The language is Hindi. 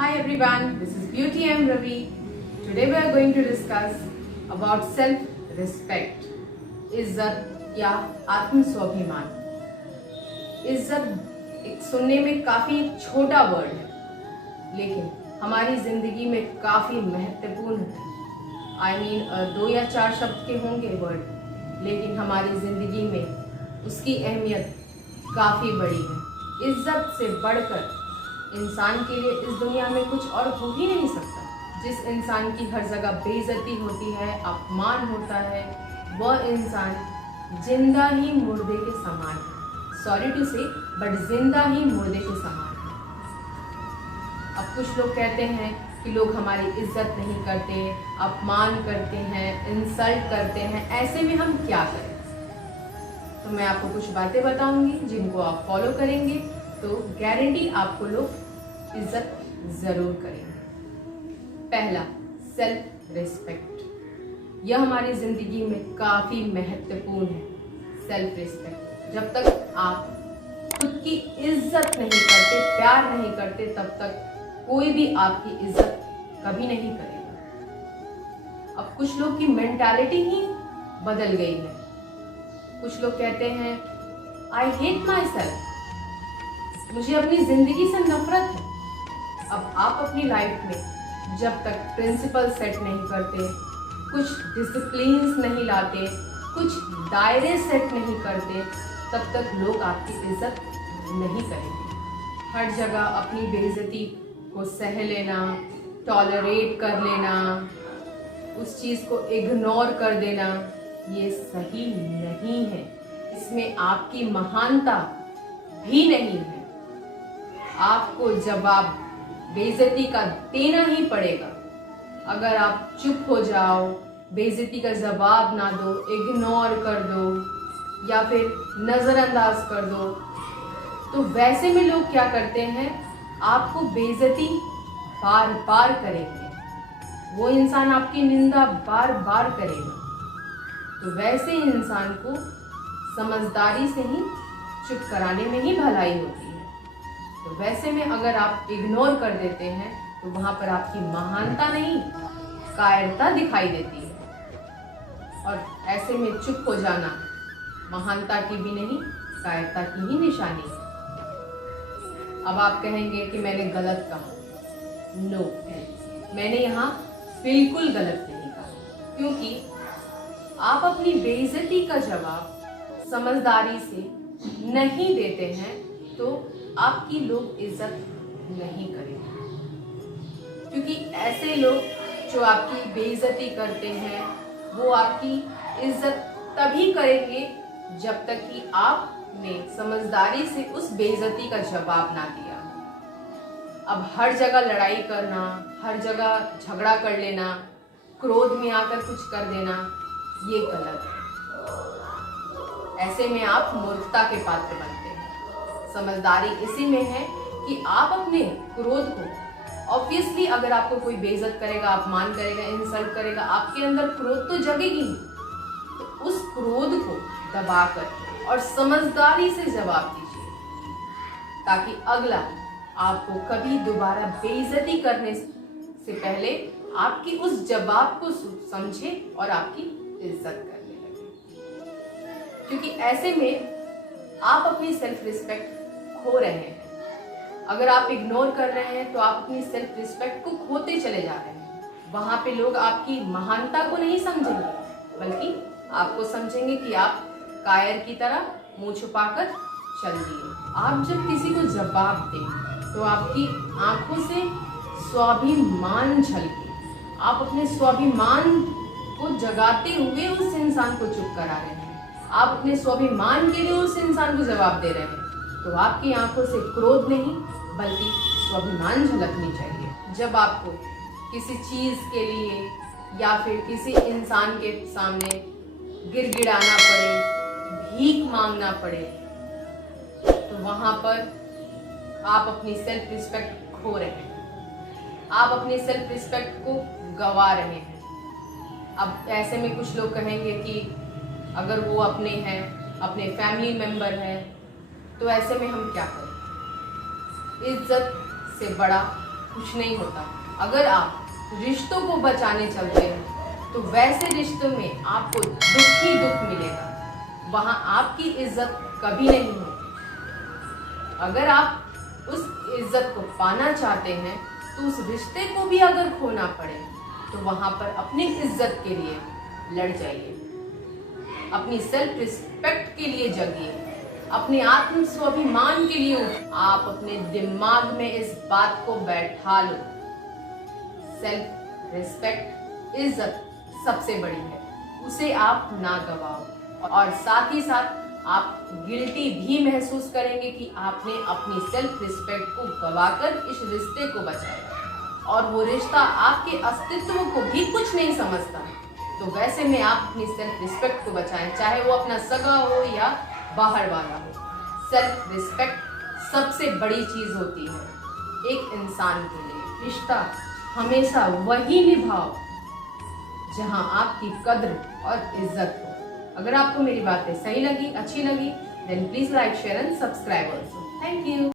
Hi everyone, this is Beauty M. Ravi. Today we are going to discuss about self-respect. इज्जत या आत्म स्वाभिमान। इज्जत एक सुनने में काफ़ी छोटा वर्ड है, लेकिन हमारी ज़िंदगी में काफ़ी महत्वपूर्ण है। I mean 2 या 4 शब्द के होंगे वर्ड, लेकिन हमारी ज़िंदगी में उसकी अहमियत काफ़ी बड़ी है। इज्जत से बढ़कर इंसान के लिए इस दुनिया में कुछ और हो ही नहीं सकता। जिस इंसान की हर जगह बेइज्जती होती है, अपमान होता है, वह इंसान जिंदा ही मुर्दे के समान है। सॉरी टू से, बट जिंदा ही मुर्दे के समान है। अब कुछ लोग कहते हैं कि लोग हमारी इज्जत नहीं करते, अपमान करते हैं, इंसल्ट करते हैं, ऐसे में हम क्या करें? तो मैं आपको कुछ बातें बताऊंगी जिनको आप फॉलो करेंगे तो गारंटी आपको लोग इज्जत जरूर करेंगे। पहला, सेल्फ रिस्पेक्ट। यह हमारी जिंदगी में काफी महत्वपूर्ण है। सेल्फ रिस्पेक्ट, जब तक आप खुद की इज्जत नहीं करते, प्यार नहीं करते, तब तक कोई भी आपकी इज्जत कभी नहीं करेगा। अब कुछ लोग की मेंटालिटी ही बदल गई है। कुछ लोग कहते हैं आई हेट माई सेल्फ, मुझे अपनी जिंदगी से नफरत है। अब आप अपनी लाइफ में जब तक प्रिंसिपल सेट नहीं करते, कुछ डिसिप्लिन्स नहीं लाते, कुछ दायरे सेट नहीं करते, तब तक लोग आपकी इज्जत नहीं करेंगे। हर जगह अपनी बेइज्जती को सह लेना, टॉलरेट कर लेना, उस चीज़ को इग्नोर कर देना, ये सही नहीं है। इसमें आपकी महानता भी नहीं है। आपको जवाब बेइज्जती का देना ही पड़ेगा। अगर आप चुप हो जाओ, बेइज्जती का जवाब ना दो, इग्नोर कर दो या फिर नज़रअंदाज कर दो, तो वैसे में लोग क्या करते हैं, आपको बेइज्जती बार बार करेंगे। वो इंसान आपकी निंदा बार बार करेगा। तो वैसे इंसान को समझदारी से ही चुप कराने में ही भलाई होती है। तो वैसे में अगर आप इग्नोर कर देते हैं तो वहां पर आपकी महानता नहीं, कायरता दिखाई देती है। और ऐसे में चुप हो जाना महानता की भी नहीं, कायरता की ही निशानी है। अब आप कहेंगे कि मैंने गलत कहा। नो, मैंने यहाँ बिल्कुल गलत नहीं कहा, क्योंकि आप अपनी बेइज्जती का जवाब समझदारी से नहीं देते हैं तो आपकी लोग इज्जत नहीं करेंगे। क्योंकि ऐसे लोग जो आपकी बेइज्जती करते हैं, वो आपकी इज्जत तभी करेंगे जब तक कि आपने समझदारी से उस बेइज्जती का जवाब ना दिया। अब हर जगह लड़ाई करना, हर जगह झगड़ा कर लेना, क्रोध में आकर कुछ कर देना, ये गलत है। ऐसे में आप मूर्खता के पात्र बनते हैं। समझदारी इसी में है कि आप अपने क्रोध को, ऑब्वियसली अगर आपको कोई बेइज्जत करेगा, अपमान करेगा, इंसल्ट करेगा, आपके अंदर क्रोध तो जगेगी ही। तो उस क्रोध को दबाकर और समझदारी से जवाब दीजिए, ताकि अगला आपको कभी दोबारा बेइज्जती करने से पहले आपकी उस जवाब को समझे और आपकी इज्जत करने लगे। क्योंकि ऐसे में आप अपनी सेल्फ रिस्पेक्ट खो रहे हैं। अगर आप इग्नोर कर रहे हैं तो आप अपनी सेल्फ रिस्पेक्ट को खोते चले जा रहे हैं। वहां पे लोग आपकी महानता को नहीं समझेंगे, बल्कि आपको समझेंगे कि आप कायर की तरह मुंह छुपाकर चल दिए। आप जब किसी को जवाब दें तो आपकी आंखों से स्वाभिमान झलके, आप अपने स्वाभिमान को जगाते हुए उस इंसान को चुप करा रहे हैं। आप अपने स्वाभिमान के लिए उस इंसान को जवाब दे रहे हैं। तो आपकी आंखों से क्रोध नहीं, बल्कि स्वाभिमान झलकनी चाहिए। जब आपको किसी चीज के लिए या फिर किसी इंसान के सामने गिड़गिड़ाना पड़े, भीख मांगना पड़े, तो वहां पर आप अपनी सेल्फ रिस्पेक्ट खो रहे हैं। आप अपनी सेल्फ रिस्पेक्ट को गवा रहे हैं। अब ऐसे में कुछ लोग कहेंगे कि अगर वो अपने हैं, अपने फैमिली मेंबर हैं, तो ऐसे में हम क्या करें? इज्जत से बड़ा कुछ नहीं होता। अगर आप रिश्तों को बचाने चलते हैं तो वैसे रिश्तों में आपको दुख ही दुख मिलेगा, वहां आपकी इज्जत कभी नहीं होगी। अगर आप उस इज्जत को पाना चाहते हैं तो उस रिश्ते को भी अगर खोना पड़े तो वहां पर अपनी इज्जत के लिए लड़ जाइए, अपनी सेल्फ रिस्पेक्ट के लिए जगिए, अपने आत्म स्वाभिमान के लिए उठिए। आप अपने दिमाग में इस बात को बैठा लो, सेल्फ रिस्पेक्ट, इज्जत सबसे बड़ी है, उसे आप ना गवाओ। और साथ ही साथ आप गिल्टी भी महसूस करेंगे कि आपने अपनी सेल्फ रिस्पेक्ट को गवाकर इस रिश्ते को बचाया और वो रिश्ता आपके अस्तित्व को भी कुछ नहीं समझता। तो वैसे में आप अपनी सेल्फ रिस्पेक्ट को बचाएं, चाहे वो अपना सगा हो या बाहर वाला हो। सेल्फ रिस्पेक्ट सबसे बड़ी चीज होती है एक इंसान के लिए। रिश्ता हमेशा वही निभाओ जहां आपकी कद्र और इज्जत हो। अगर आपको मेरी बातें सही लगी, अच्छी लगी, then please like, share and subscribe also. Thank you.